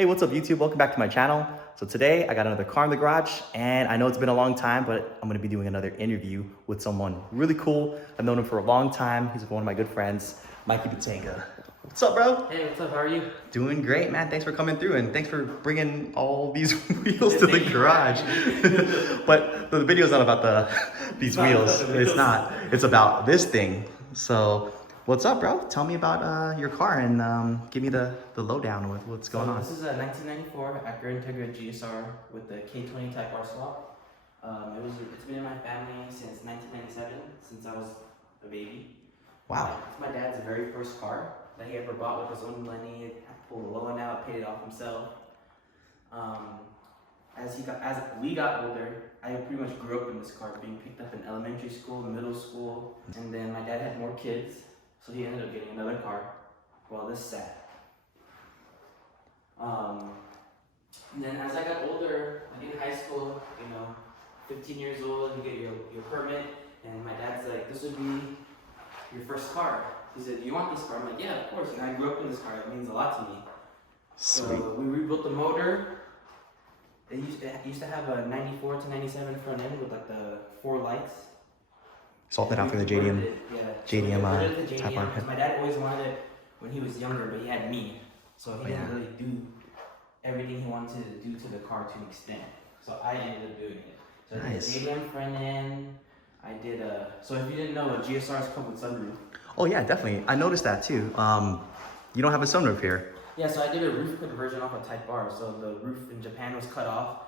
Hey, what's up YouTube? Welcome back to my channel. So today I got another car in the garage and I know it's been a long time, but I'm gonna be doing another interview with someone really cool. I've known him for a long time. He's one of my good friends, Mikey Bitanga. What's up, bro? Hey, what's up? How are you? Doing great, man. Thanks for coming through and thanks for bringing all these wheels to the garage. But the video's not about these wheels. It's not. It's about this thing. So what's up, bro? Tell me about your car and give me the lowdown with what's going on. This is a 1994 Acura Integra GSR with the K20 Type R swap. It's been in my family since 1997, since I was a baby. Wow. It's my dad's very first car that he ever bought with his own money. Pulled a loan out, paid it off himself. As we got older, I pretty much grew up in this car, being picked up in elementary school, middle school, and then my dad had more kids, so he ended up getting another car while this sat. And then as I got older, like in high school, 15 years old, you get your permit, and my dad's like, this would be your first car. He said, do you want this car? I'm like, yeah, of course. And I grew up in this car. It means a lot to me. Sweet. So we rebuilt the motor. It used to have a 94 to 97 front end with like the 4 lights. Salt that out for the JDM. Type R. My dad always wanted it when he was younger, but he had me. So he didn't really do everything he wanted to do to the car to an extent. So I ended up doing it. So I did a JDM front end. I did so if you didn't know, GSRs come with sunroof. Oh yeah, definitely. I noticed that too. You don't have a sunroof here. Yeah, so I did a roof conversion off a Type R. So the roof in Japan was cut off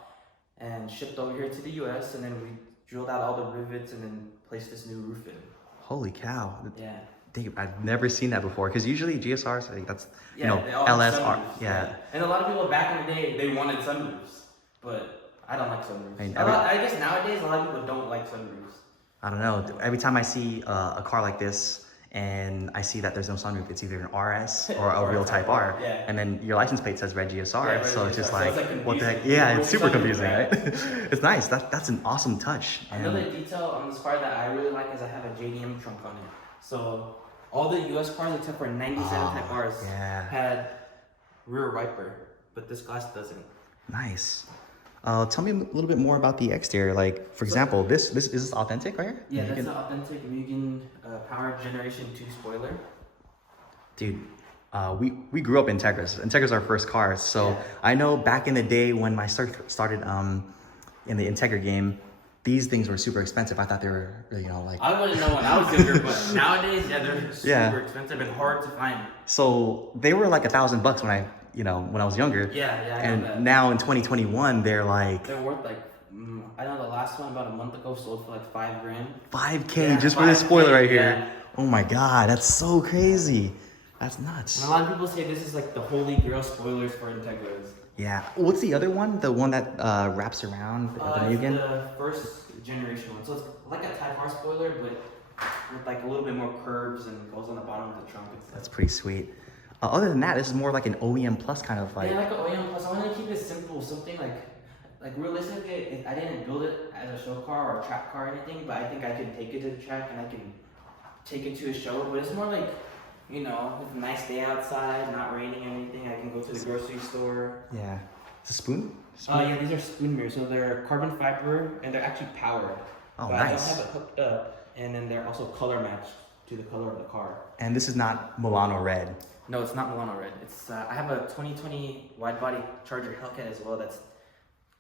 and shipped over here to the US, and then we drilled out all the rivets and then placed this new roof in. Holy cow. Yeah. Dang, I've never seen that before, because usually GSRs, like, that's, they all have LSR. sunroofs, Yeah. And a lot of people back in the day, they wanted sunroofs, but I don't like sunroofs. I mean, I guess nowadays a lot of people don't like sunroofs. I don't know. Every time I see a car like this, and I see that there's no sunroof, it's either an RS or a real Type R. Yeah. And then your license plate says red GSR, so it's just like, what the heck? confusing. Yeah, it's super confusing, Right? It's nice. That's an awesome touch. Another detail on this car that I really like is I have a JDM trunk on it. So all the US cars except for 97 Type Rs had rear wiper, but this glass doesn't. Nice. Tell me a little bit more about the exterior. Like, for example, this is this authentic right here? Yeah, that's an authentic Mugen Power Generation 2 spoiler. Dude, we grew up in Integras. Integra's our first car, so I know back in the day when I started in the Integra game, these things were super expensive. I thought they were, like... I wouldn't know when I was younger, but nowadays, they're super expensive and hard to find. So they were like $1,000 when I was younger. And now in 2021, they're like... They're worth like, I know the last one about a month ago sold for like $5,000. $5K just for this spoiler right here. Oh my God, that's so crazy. That's nuts. And a lot of people say this is like the holy grail spoilers for Integras. Yeah. What's the other one? The one that wraps around the Mugen? The first generation one. So it's like a Type R spoiler, but with like a little bit more curves and goes on the bottom of the trunk and stuff. That's pretty sweet. Other than that, this is more like an OEM Plus kind of like... Yeah, like an OEM Plus. I want to keep it simple. Something like realistically, I didn't build it as a show car or a track car or anything, but I think I can take it to the track and I can take it to a show. But it's more like, with a nice day outside, not raining or anything, I can go to the grocery store. Yeah. It's a spoon? Yeah, these are spoon mirrors. So they're carbon fiber and they're actually powered. Oh, but nice. I don't have it hooked up, and then they're also color matched to the color of the car. And this is not Milano red. No, it's not Milano red. It's I have a 2020 wide body Charger Hellcat as well. That's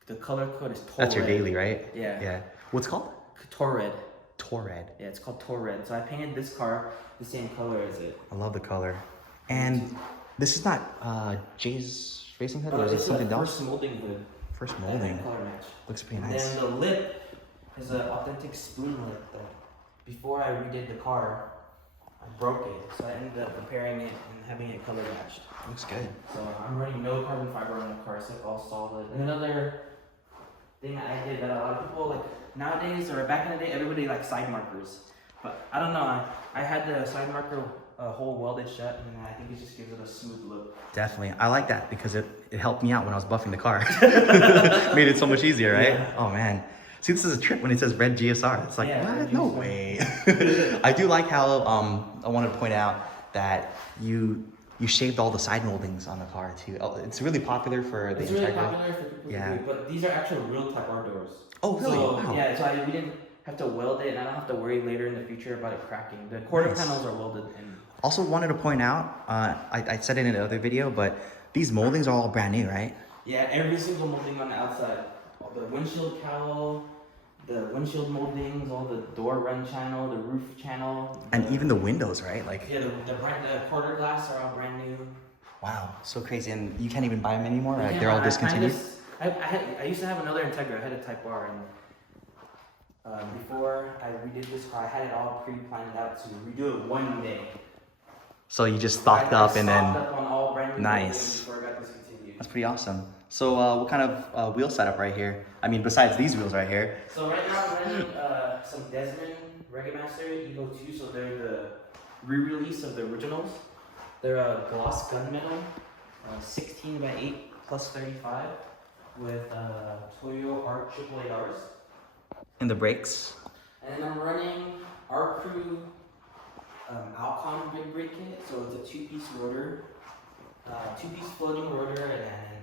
the color code is Tor That's your red. daily, right? Yeah. Yeah. What's it called? Tor red. Tor red. Yeah, it's called Tor red. So I painted this car the same color as it. I love the color. And this is not Jay's racing hood, or is it something else? First molding hood. First molding. Color match. Looks pretty And nice. then the lip is an authentic spoon lip. Before I redid the car, I broke it, so I ended up repairing it and having it color matched. Looks good. So I'm running no carbon fiber on the car, so it's all solid. And another thing I did that a lot of people like nowadays, or back in the day, everybody likes side markers. But I don't know, I had the side marker hole welded shut, and I think it just gives it a smooth look. Definitely. I like that because it helped me out when I was buffing the car. Made it so much easier, right? Yeah. Oh man. See, this is a trip when it says red GSR. It's like, what? No way. I do like how I wanted to point out that you you shaved all the side moldings on the car too. Oh, it's really popular for the It's really Integra. popular for people Yeah. to do, but these are actual real Type R doors. Oh, really? So, Wow. yeah, so we didn't have to weld it, and I don't have to worry later in the future about it cracking. The quarter Nice. panels are welded in. Also wanted to point out, I said it in another video, but these moldings are all brand new, right? Yeah, every single molding on the outside. All the windshield cowl, the windshield moldings, all the door run channel, the roof channel. And even the windows, right? Like, Yeah, the quarter glass are all brand new. wow, so crazy. And you can't even buy them anymore? Like, Yeah, they're all I discontinued? I used to have another Integra. I had a Type R, and before I redid this car, I had it all pre-planned out to redo it one day. So you just stocked up and then... stocked up on all brand new Nice. before it got discontinued. That's pretty awesome. So what kind of wheel setup right here? I mean, besides these wheels right here. So right now I'm running some Desmond Regamaster Evo 2, so they're the re-release of the originals. They're a gloss gunmetal, 16 by 8 plus 35 with Toyo R888Rs. And the brakes? And then I'm running Acura Alcon big brake kit, so it's a two-piece rotor, two-piece floating rotor, and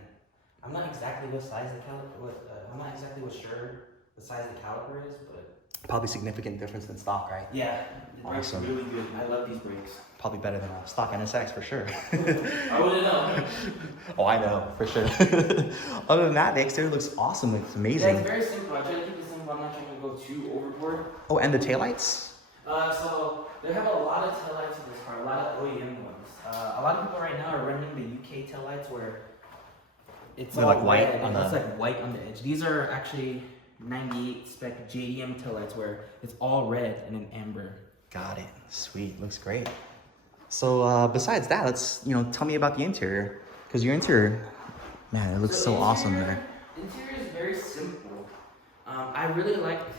I'm not exactly what size the caliper. I'm not exactly sure the size the caliper is, but Probably significant difference than stock, right? yeah, the brakes are Awesome. really good. I love these brakes. Probably better than a stock NSX for sure. I wouldn't know. Oh, I know, for sure. Other than that, the exterior looks awesome. It's Yeah, amazing. it's very simple. I try to keep it simple. I'm not trying to go too overboard. Oh, and the taillights? So they have a lot of taillights in this car, a lot of OEM ones. A lot of people right now are running the UK taillights where it's They're all like white red, on and it's the- like white on the edge. These are actually 98 spec JDM taillights where it's all red and an amber. Got it. Sweet. Looks great. So besides that, let's, tell me about the interior. Because your interior, man, it looks so the awesome interior- there. The interior is very simple. I really like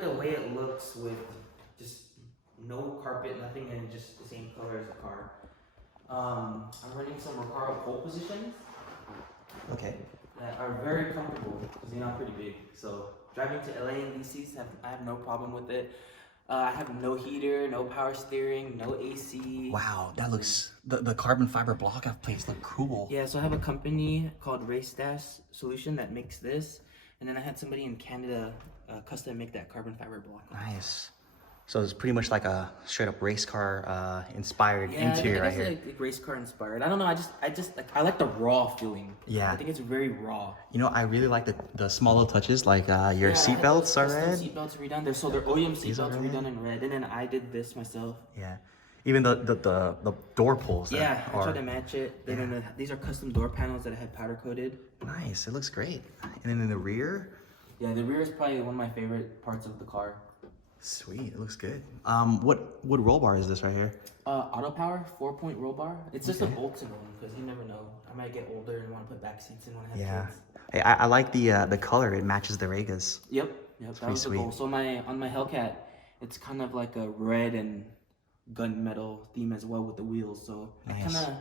the way it looks with just no carpet, nothing, and just the same color as the car. I'm running some Recaro pole positions Okay. that are very comfortable because they're not pretty big. So driving to LA and DC, I have no problem with it. I have no heater, no power steering, no AC. Wow, that looks, the carbon fiber block I've placed look cool. Yeah, so I have a company called Race Dash Solution that makes this, and then I had somebody in Canada custom make that carbon fiber block. Nice. So it's pretty much like a straight up race car inspired interior right here. Like race car inspired. I don't know. I just like I like the raw feeling. Yeah. I think it's very raw. I really like the small little touches, like your seat belts are red. Seat belts redone. So they're OEM seat These are belts red? redone in red, and then I did this myself. Yeah. Even the door pulls. Yeah, I are tried to match it. Then these are custom door panels that I have powder coated. nice. It looks great. And then in the rear, Yeah, the rear is probably one of my favorite parts of the car. sweet. It looks good. What roll bar is this right here? Auto power 4-point roll bar. It's just a Okay. Bolton one because you never know. I might get older and want to put back seats in when I have Yeah. kids. Hey, I like the color. It matches the Regas. Yep, that pretty was the sweet. goal. So on my Hellcat, it's kind of like a red and gunmetal theme as well with the wheels. So I Nice. kind of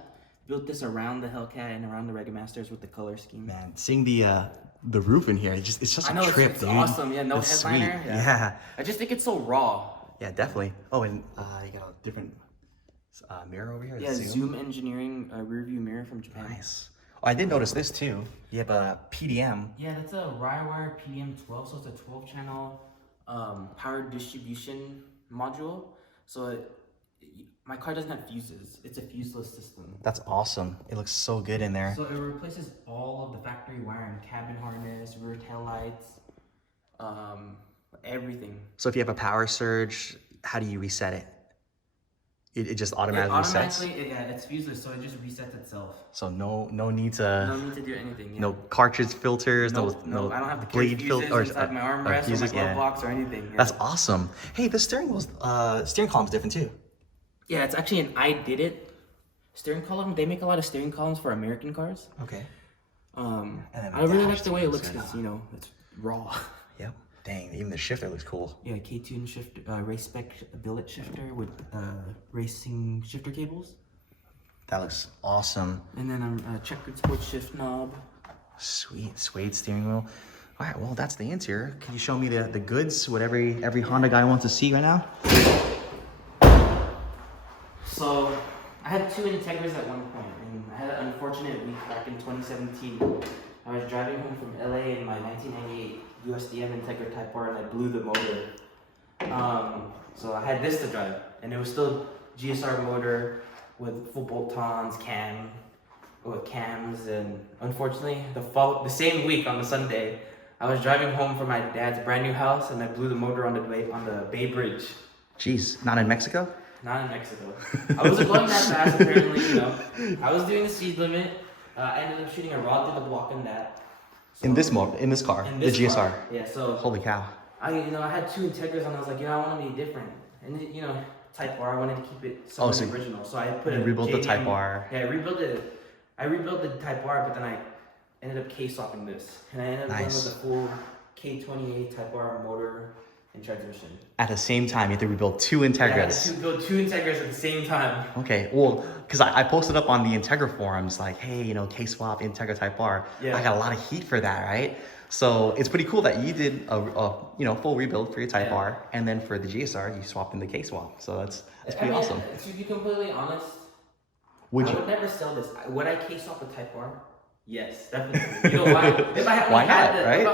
built this around the Hellcat and around the Regamasters with the color scheme. Man, seeing the roof in here, it's just I a know, trip, it's dude. awesome. Yeah, no It's headliner. sweet. Yeah. I just think it's so raw. Yeah, definitely. Oh, and you got a different mirror over here. Yeah, Zoom Engineering rear view mirror from Japan. Nice. Oh, I did notice this too. You have a PDM. Yeah, that's a Rywire PDM12, so it's a 12-channel power distribution module. So my car doesn't have fuses. It's a fuseless system. That's awesome. It looks so good in there. So it replaces all of the factory wiring, cabin harness, rear tail lights, everything. So if you have a power surge, how do you reset it? It just automatically resets? Yeah, it's fuseless, so it just resets itself. So no need to, No need to do anything. Yeah. no cartridge filters, no, no I don't have to carry bleed fuses filter inside my armrest or my glove box or anything. Yeah. That's awesome. Hey, the steering column's different too. Yeah, it's actually an I Did It steering column. They make a lot of steering columns for American cars. Okay. And then I really dash like the way it looks looks good. because, it's raw. Yep. Dang, even the shifter looks cool. Yeah, K20 shifter, race spec billet shifter with racing shifter cables. That looks awesome. And then a checkered sports shift knob. Sweet, suede steering wheel. All right, well, that's the interior. Can you show me the goods, what every Honda guy wants to see right now? So I had 2 Integras at one point, and I had an unfortunate week back in 2017. I was driving home from LA in my 1998 USDM Integra Type R, and I blew the motor. So I had this to drive, and it was still GSR motor with full bolt-ons, cams, and unfortunately, the same week on the Sunday, I was driving home from my dad's brand new house, and I blew the motor on the Bay Bridge. Jeez, not in Mexico? Not in Mexico. I wasn't going that fast, apparently, you know. I was doing the speed limit. I ended up shooting a rod through the block in that. So, in this car, the GSR. Car. Yeah, so. Holy cow. I had 2 Integras, and I was like, I want to be different. And Type R, I wanted to keep it somewhat original. So I put rebuilt the Type R. Yeah, I rebuilt it. I rebuilt the Type R, but then I ended up K-swapping this. And I ended up going with a full K20 Type R motor and transmission. At the same time, you have to rebuild 2 Integras. Yeah, I had to build 2 Integras at the same time. Okay, well, because I posted up on the Integra forums, like, hey, K-swap, Integra Type R. Yeah. I got a lot of heat for that, right? So it's pretty cool that you did a full rebuild for your Type R, and then for the GSR, you swapped in the K-swap. So that's pretty awesome. To be completely honest, I would never sell this. Would I K-swap a Type R? Yes, definitely. You know why? If I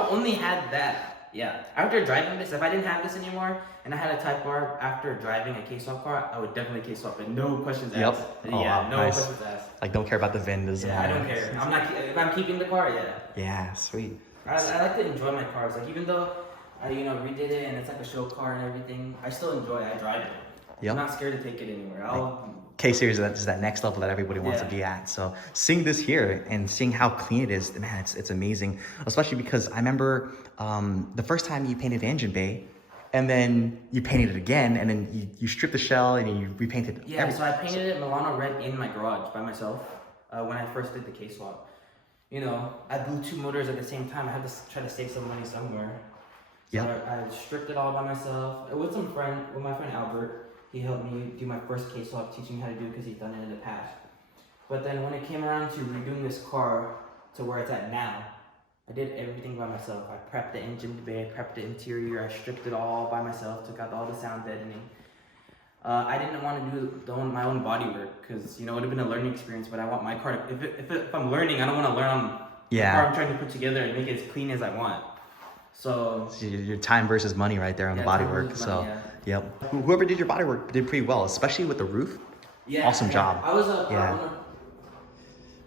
only had that. Yeah, after driving this, if I didn't have this anymore, and I had a Type R after driving a K-swap car, I would definitely K-swap it. No questions asked. Oh, yeah, wow, no questions asked. Like, don't care about the vendors. Yeah, I don't care. I'm not. If I'm keeping the car, yeah. Yeah, sweet. I like to enjoy my cars. Like, even though I redid it and it's like a show car and everything, I still enjoy it. I drive it. Yep. I'm not scared to take it anywhere. K-series is that next level that everybody wants to be at. So seeing this here and seeing how clean it is, man, it's amazing. Especially because I remember the first time you painted the engine bay, and then you painted it again, and then you stripped the shell and you repainted. Yeah, so I painted it Milano red in my garage by myself when I first did the K-swap. I blew 2 motors at the same time. I had to try to save some money somewhere. So I stripped it all by myself with my friend Albert. He helped me do my first K-swap, teaching me how to do it because he's done it in the past. But then when it came around to redoing this car to where it's at now, I did everything by myself. I prepped the engine bay, prepped the interior, I stripped it all by myself, took out all the sound deadening. I didn't want to do my own bodywork because it would have been a learning experience. But I want my car to, if I'm learning, I don't want to learn on the car I'm trying to put together and make it as clean as I want. So your time versus money right there on the bodywork. So yep, whoever did your bodywork did pretty well, especially with the roof. Yeah, awesome job. I was a part owner.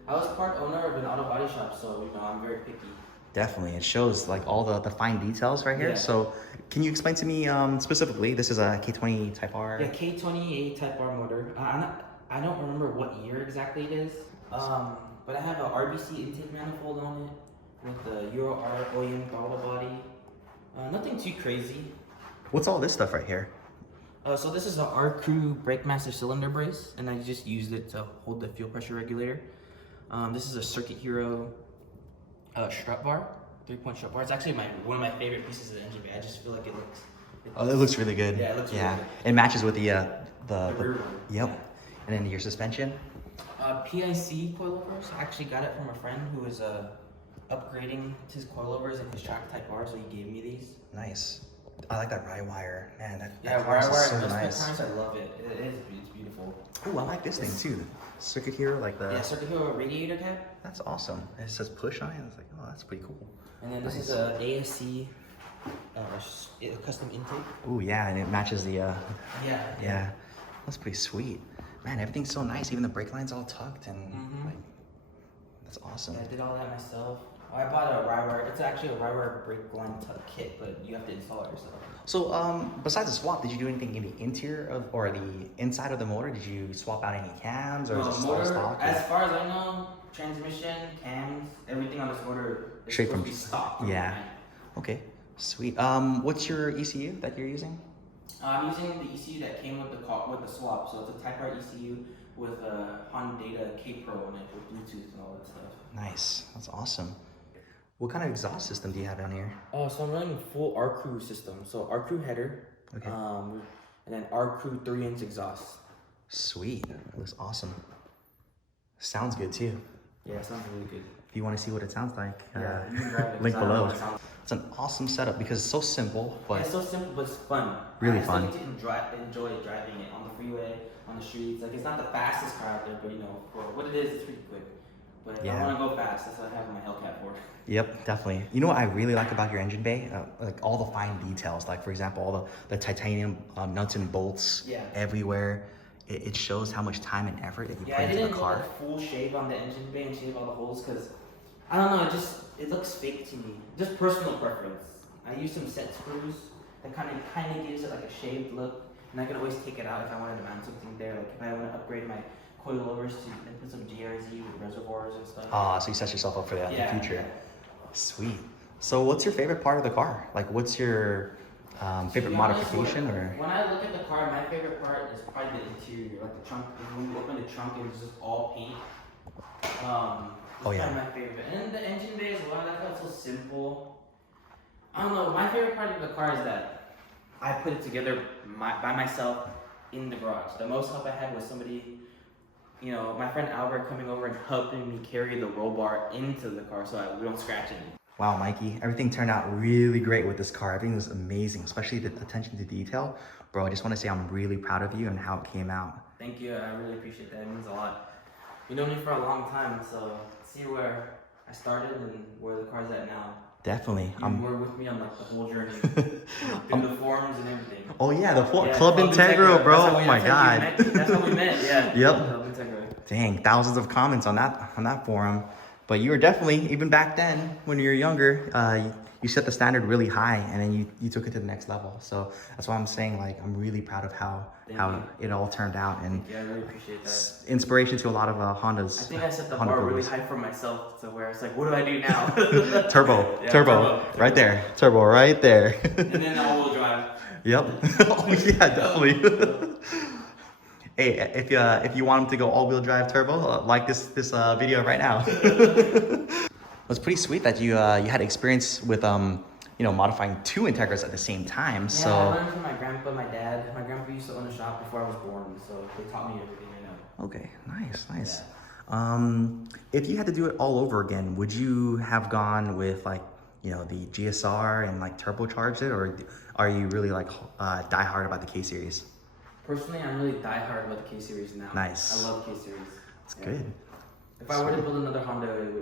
I was part owner of an auto body shop, so I'm very picky. Definitely, it shows like all the fine details right here. Yeah. So can you explain to me specifically? This is a K20 Type R. Yeah, K20 Type R motor. I don't remember what year exactly it is. But I have a RBC intake manifold on it with the Euro R OEM throttle body. Nothing too crazy. What's all this stuff right here? So this is an Acura brake master cylinder brace, and I just used it to hold the fuel pressure regulator. This is a Circuit Hero strut bar, 3-point strut bar. It's actually one of my favorite pieces of the engine bay. I just feel like it looks really good. Yeah, it looks really good. It matches with the rear one. Yep. Yeah. And then your suspension? PIC coilovers. I actually got it from a friend who was upgrading his coilovers in his track Type R, so he gave me these. Nice. I like that rye wire. Man, that wire is so nice. I love it. It's beautiful. Ooh, I like this thing too. Circuit Hero, like the... Yeah, Circuit Hero radiator cap. That's awesome. It says push on it. It's like, oh, that's pretty cool. And then this is a ASC custom intake. Ooh, yeah, and it matches the... Yeah. That's pretty sweet. Man, everything's so nice. Even the brake line's all tucked and like, that's awesome. Yeah, I did all that myself. I bought a Rywire. It's actually a Rywire brake line tuck kit, but you have to install it yourself. So, besides the swap, did you do anything in the interior or the inside of the motor? Did you swap out any cams or just motor, stock? As far as I know, transmission, cams, everything on this motor is straight supposed to be stock. Yeah. Okay. Sweet. What's your ECU that you're using? I'm using the ECU that came with the swap. So it's a Type R ECU with a Honda K Pro on it with Bluetooth and all that stuff. Nice. That's awesome. What kind of exhaust system do you have down here? So I'm running full Acura system. So Acura header, okay. And then Acura 3-inch exhaust. Sweet. That looks awesome. Sounds good too. Yeah, it sounds really good. If you want to see what it sounds like, Yeah, you can drive it, 'cause link I don't know below. what it sounds like. It's an awesome setup because it's so simple, but Yeah, it's so simple, but it's fun. really I still fun. get to enjoy driving it on the freeway, on the streets. Like, it's not the fastest car out there, but you know, for what it is, it's pretty quick. But if Yeah. I want to go fast, that's what I have my Hellcat for. Yep, definitely. You know what I really like about your engine bay? Like all the fine details. Like for example, all the titanium nuts and bolts everywhere. It shows how much time and effort that you put into the car. I didn't go full shave on the engine bay and shave all the holes because, I don't know, it looks fake to me. Just personal preference. I used some set screws that kind of gives it like a shaved look. And I can always take it out if I wanted to mount something there. Like if I want to upgrade my coilovers and put some GRZ with reservoirs and stuff. Ah, so you set yourself up for that in the future. Yeah. Sweet. So what's your favorite part of the car? Like what's your favorite modification or? When I look at the car, my favorite part is probably the interior, like the trunk. When you open the trunk, it's just all paint. Oh yeah. My favorite, and the engine bay as well. I like how it's so simple. I don't know. My favorite part of the car is that I put it together by myself in the garage. The most help I had was somebody, you know, my friend Albert coming over and helping me carry the roll bar into the car so we don't scratch anything. Wow, Mikey, everything turned out really great with this car. Everything was amazing, especially the attention to detail. Bro, I just want to say I'm really proud of you and how it came out. Thank you. I really appreciate that. It means a lot. You've known me for a long time, so see where I started and where the car's at now. Definitely. You were with me on like the whole journey, through the forums and everything. Oh yeah, the Club Integra, bro. Oh my god. That's how we met. Yeah. Yep. Club Integra. Dang, thousands of comments on that forum. But you were definitely, even back then, when you were younger, you set the standard really high, and then you took it to the next level. So that's why I'm saying, like, I'm really proud of how it all turned out, and yeah, I really appreciate that. Inspiration to a lot of Hondas. I think I set the bar really high for myself, to where it's like, what do I do now? turbo, right there, turbo, right there. And then all-wheel drive. Yep. Oh yeah, definitely. Hey, if you want them to go all-wheel drive turbo, like this video right now. It's pretty sweet that you had experience with modifying two Integras at the same time. Yeah, so I learned from my grandpa, my dad. My grandpa used to own a shop before I was born, so they taught me everything I know. Okay, nice. Yeah. If you had to do it all over again, would you have gone with like the GSR and like turbocharged it, or are you really like die hard about the K series? Personally, I'm really die-hard about the K-Series now. Nice. I love K-Series. That's good. If I were to build another Honda, it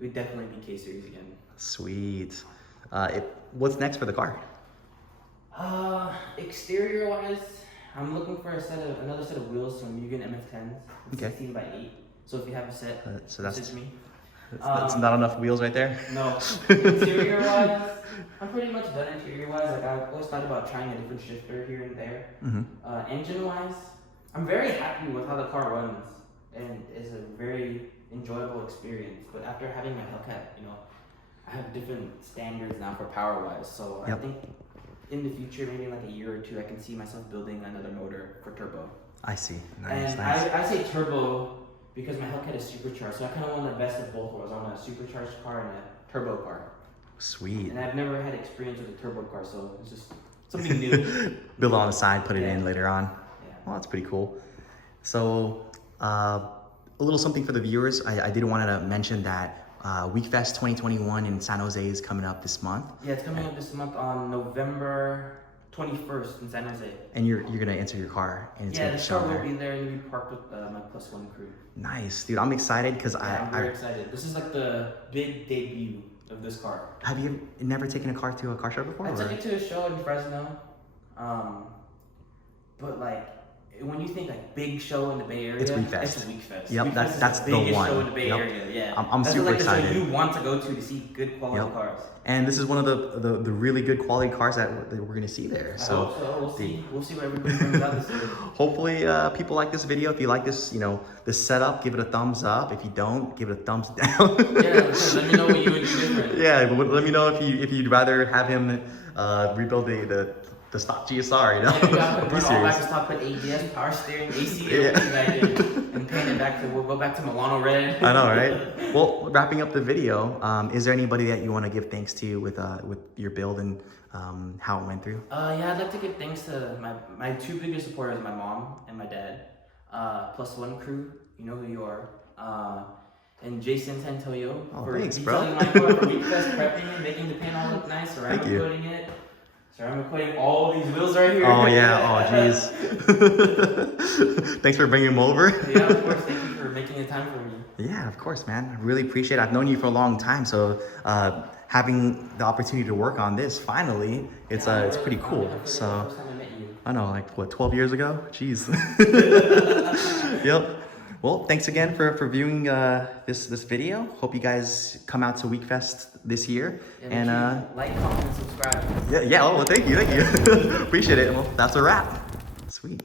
would definitely be K-Series again. Sweet. What's next for the car? Exterior-wise, I'm looking for another set of wheels from Mugen MF10s. It's 16 by 8. So if you have a set, message me. That's not enough wheels right there? No. Interior-wise, I'm pretty much done interior-wise. Like, I always thought about trying a different shifter here and there. Mm-hmm. Engine-wise, I'm very happy with how the car runs, and it's a very enjoyable experience. But after having my Hellcat, I have different standards now for power-wise. So I think in the future, maybe in like a year or two, I can see myself building another motor for turbo. I see. Nice. I say turbo because my Hellcat is supercharged, so I kind of want the best of both worlds. I want a supercharged car and a turbo car. Sweet. And I've never had experience with a turbo car, so it's just something new. Build it on the side, put it in later on. Yeah. Well, that's pretty cool. So, a little something for the viewers. I did want to mention that WeekFest 2021 in San Jose is coming up this month. Yeah, it's coming up this month on November 21st in San Jose. And you're gonna enter your car, and it's gonna be shown there. Yeah, the car will be there, and you'll be parked with my +1 crew. Nice, dude. I'm excited because I'm very excited. This is like the big debut of this car. Have you never taken a car to a car show before? I took it to a show in Fresno, but like when you think like big show in the Bay Area, it's WeekFest. It's WeekFest. Yep, that's the biggest show in the Bay Area. Yeah, I'm super like excited. The show you want to go to see good quality cars. And this is one of the really good quality cars that we're gonna see there. I hope so. We'll see what everybody brings out this year. Hopefully, people like this video. If you like this, this setup, give it a thumbs up. If you don't, give it a thumbs down. Yeah, let me know what you would do different. Yeah, but let me know if you'd rather have him rebuild the stock GSR, Yeah, we got all back to stock, put ABS, power steering, AC, everything back in, and paint it back to, we'll go back to Milano Red. I know, right? Well, wrapping up the video, is there anybody that you want to give thanks to with your build and how it went through? Yeah, I'd like to give thanks to my two biggest supporters, my mom and my dad. +1 crew, you know who you are. and Jason Santoyo Oh, for thanks, bro. detailing my car for Week Fest, prepping it, making the paint all look nice, Thank ceramic you. coating it. Ceramic coating all these wheels right here. Oh yeah, oh jeez. Thanks for bringing him over. Yeah, of course. Thank you for making the time for me. Yeah, of course, man. I really appreciate it. I've known you for a long time, so having the opportunity to work on this finally, it's pretty cool. So First time I met you. I know, like what, 12 years ago? Jeez. Yep. Well, thanks again for viewing this video. Hope you guys come out to WeekFest this year. Yeah, And like, comment, and subscribe. yeah. Oh, well, thank you. Appreciate it. Well, that's a wrap. Sweet.